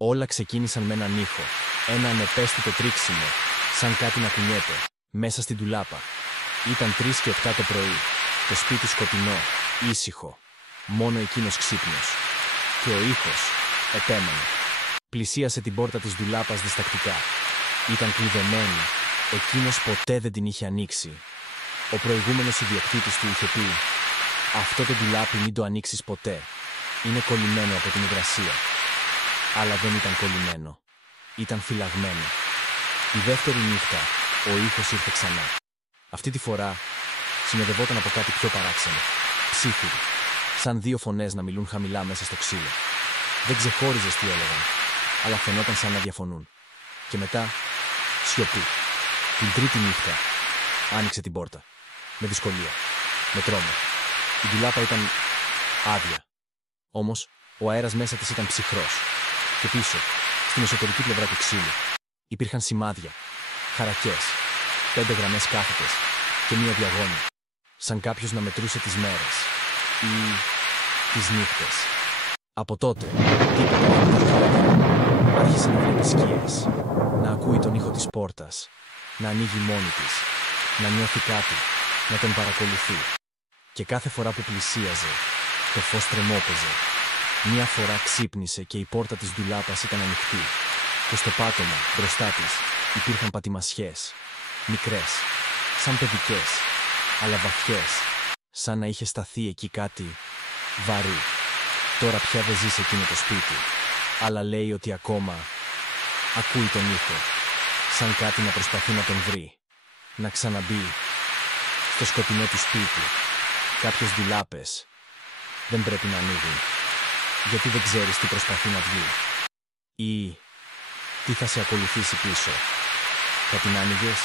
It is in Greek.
Όλα ξεκίνησαν με έναν ήχο. Ένα ανεπαίσθητο τρίξιμο, σαν κάτι να κουνιέται, μέσα στην ντουλάπα. Ήταν 3:07 το πρωί. Το σπίτι σκοτεινό, ήσυχο. Μόνο εκείνος ξύπνιος. Και ο ήχος επέμενε. Πλησίασε την πόρτα της ντουλάπας διστακτικά. Ήταν κλειδωμένη. Εκείνος ποτέ δεν την είχε ανοίξει. Ο προηγούμενος ιδιοκτήτης του είχε πει: «Αυτό το ντουλάπι μην το ανοίξεις ποτέ. Είναι κολλημένο από την υγρασία». Αλλά δεν ήταν κολλημένο. Ήταν φυλαγμένο. Τη δεύτερη νύχτα, ο ήχος ήρθε ξανά. Αυτή τη φορά συνοδευόταν από κάτι πιο παράξενο. Ψίθυροι. Σαν δύο φωνές να μιλούν χαμηλά μέσα στο ξύλο. Δεν ξεχώριζες τι έλεγαν, αλλά φαινόταν σαν να διαφωνούν. Και μετά, σιωπή. Την τρίτη νύχτα, άνοιξε την πόρτα. Με δυσκολία. Με τρόμο. Η ντουλάπα ήταν άδεια. Όμως, ο αέρας μέσα της ήταν ψυχρός. Και πίσω, στην εσωτερική πλευρά του ξύλου, υπήρχαν σημάδια, χαρακές, 5 γραμμές κάθετες και μία διαγώνη. Σαν κάποιος να μετρούσε τις μέρες ή τις νύχτες. Από τότε, τίποτα δεν ήταν καλά. Άρχισε να βλέπει σκιές, να ακούει τον ήχο της πόρτας, να ανοίγει μόνη της, να νιώθει κάτι, να τον παρακολουθεί. Και κάθε φορά που πλησίαζε, το φως τρεμόπαιζε. Μία φορά ξύπνησε και η πόρτα της ντουλάπας ήταν ανοιχτή. Και στο πάτωμα, μπροστά της, υπήρχαν πατημασιές. Μικρές, σαν παιδικές, αλλά βαθιές, σαν να είχε σταθεί εκεί κάτι βαρύ. Τώρα πια δεν ζει σε εκείνο το σπίτι, αλλά λέει ότι ακόμα ακούει τον ήχο, σαν κάτι να προσπαθεί να τον βρει, να ξαναμπεί στο σκοτεινό του σπίτι. Κάποιες ντουλάπες δεν πρέπει να ανοίγουν, γιατί δεν ξέρεις τι προσπαθεί να βγει ή τι θα σε ακολουθήσει πίσω. Θα την άνοιγες?